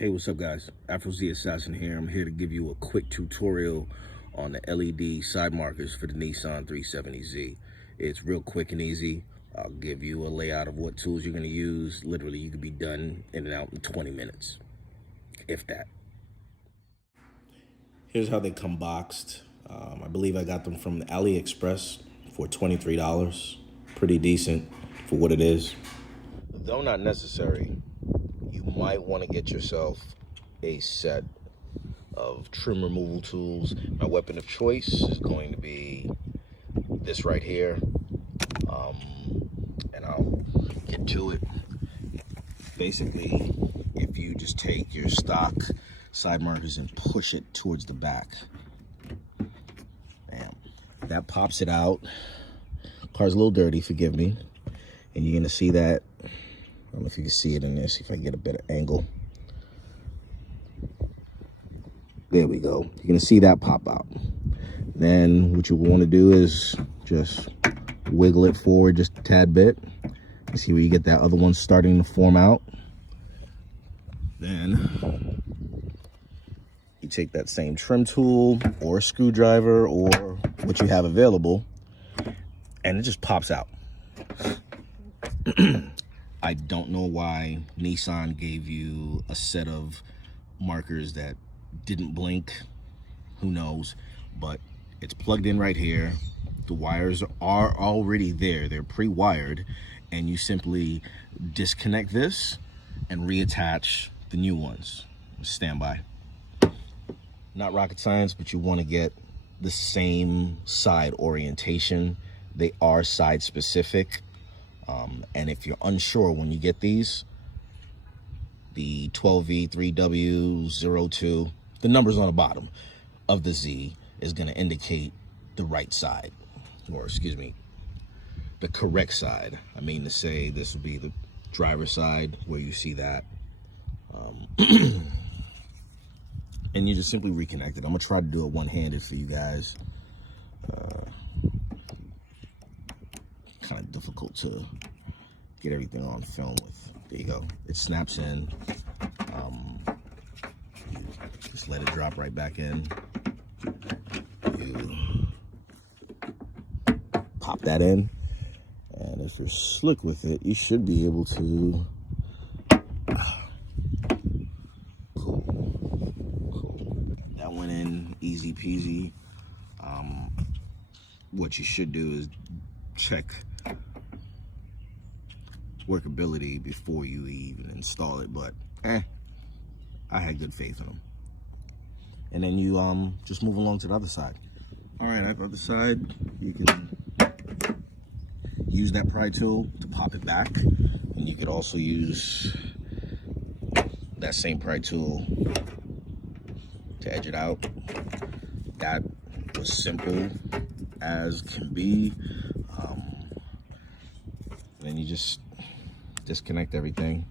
Hey, what's up guys? Afro Z Assassin here. I'm here to give you a quick tutorial on the LED side markers for the Nissan 370Z. It's real quick and easy. I'll give you a layout of what tools you're going to use. Literally, you can be done in and out in 20 minutes, if that. Here's how they come boxed. I believe I got them from AliExpress for $23. Pretty decent for what it is. Though not necessary, you might want to get yourself a set of trim removal tools. My weapon of choice is going to be this right here, and I'll get to it. Basically, if you just take your stock side markers and push it towards the back, bam, that pops it out. Car's a little dirty, forgive me, and you're gonna see that. I don't know if you can see it in there. See if I can get a better angle. There we go. You're gonna see that pop out. Then what you want to do is just wiggle it forward just a tad bit. You see where you get that other one starting to form out. Then you take that same trim tool or a screwdriver or what you have available, and it just pops out. I don't know why Nissan gave you a set of markers that didn't blink. Who knows? But it's plugged in right here. The wires are already there. They're pre-wired, and you simply disconnect this and reattach the new ones. Standby. Not rocket science, but you want to get the same side orientation. They are side specific. And if you're unsure when you get these, the 12V, 3W, 02, the numbers on the bottom of the Z is going to indicate the right side, or excuse me, the correct side. I mean to say this would be the driver's side where you see that. And you just simply reconnect it. I'm going to try to do it one-handed for you guys. Kind of difficult to get everything on film with. There you go. It snaps in. Just let it drop right back in. You pop that in, and if you're slick with it, you should be able to. Cool. That went in easy peasy. What you should do is check workability before you even install it, but I had good faith in them. And then you just move along to the other side. All right, at the other side, you can use that pry tool to pop it back, and you could also use that same pry tool to edge it out. That was simple as can be. Then you just disconnect everything.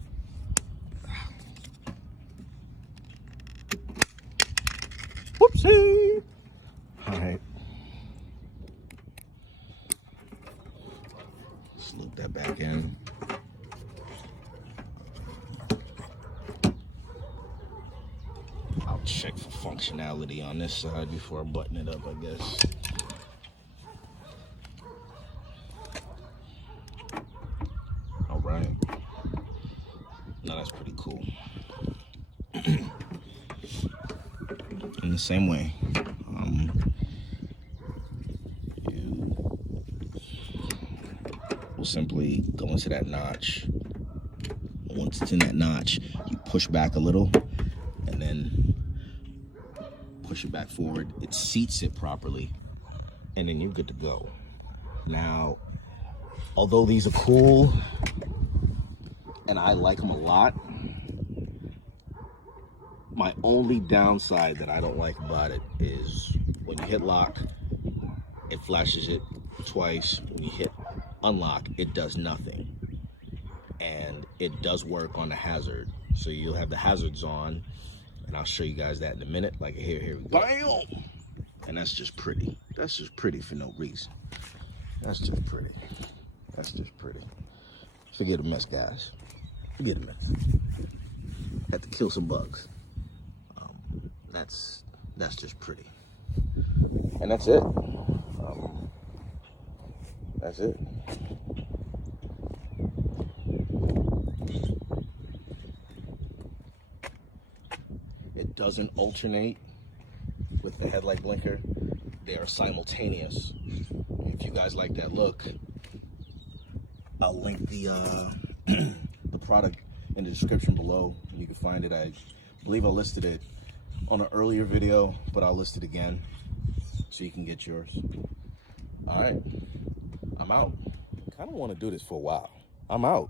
Whoopsie! All right. Just loop that back in. I'll check for functionality on this side before I button it up, I guess. All right. No, that's pretty cool. In the same way, you will simply go into that notch. Once it's in that notch, you push back a little and then push it back forward. It seats it properly, and then you're good to go. Now, although these are cool and I like them a lot, my only downside that I don't like about it is when you hit lock, it flashes it twice. When you hit unlock, it does nothing. And it does work on the hazard. So you'll have the hazards on, and I'll show you guys that in a minute. Like here we go. Bam! And that's just pretty. That's just pretty for no reason. That's just pretty. That's just pretty. Forget a mess, guys. Forget a mess. had to kill some bugs. That's just pretty. And that's it. That's it. It doesn't alternate with the headlight blinker. They are simultaneous. If you guys like that look, I'll link the the product in the description below. You can find it. I believe I listed it on an earlier video, but I'll list it again so you can get yours. All right, I'm out. Kind of want to do this for a while. I'm out.